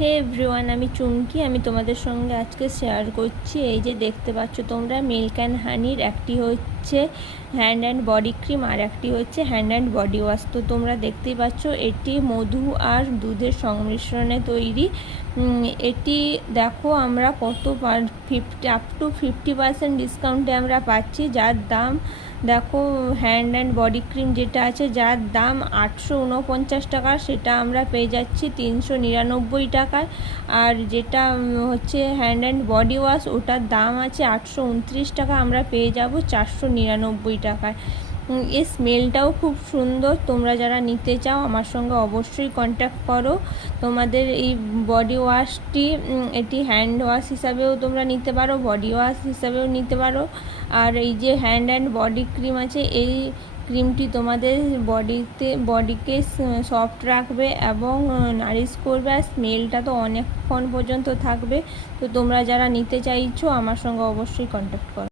হে everyone, আমি চুমকি। আমি তোমাদের সঙ্গে আজকে শেয়ার করছি এই যে দেখতে পাচ্ছ তোমরা মিল্ক অ্যান্ড হানির একটি হচ্ছে হ্যান্ড অ্যান্ড বডি ক্রিম আর একটি হচ্ছে হ্যান্ড অ্যান্ড বডি ওয়াশ। তো তোমরা দেখতেই পাচ্ছ এটি মধু আর দুধের সংমিশ্রণে তৈরি। এটি দেখো আমরা কত 50% ডিসকাউন্টে আমরা পাচ্ছি, যার দাম দেখো হ্যান্ড অ্যান্ড বডি ক্রিম যেটা আছে যার দাম 849 টাকা, সেটা আমরা পেয়ে যাচ্ছি 399 টাকায়। আর যেটা হচ্ছে হ্যান্ড অ্যান্ড বডি ওয়াশ ওটার দাম আছে 829 টাকা, আমরা পেয়ে যাব 499 টাকায়। এর স্মেলটাও খুব সুন্দর। তোমরা যারা নিতে চাও আমার সঙ্গে অবশ্যই কন্ট্যাক্ট করো। তোমাদের এই বডি ওয়াশটি এটি হ্যান্ড ওয়াশ হিসাবেও তোমরা নিতে পারো, বডি ওয়াশ হিসাবেও নিতে পারো। আর এই যে হ্যান্ড অ্যান্ড বডি ক্রিম আছে, এই ক্রিমটি তোমাদের বডিকে সফট রাখবে এবং নারিশ করবে, আর স্মেলটা তো অনেকক্ষণ পর্যন্ত থাকবে। তো তোমরা যারা নিতে চাইছো আমার সঙ্গে অবশ্যই কন্ট্যাক্ট করো।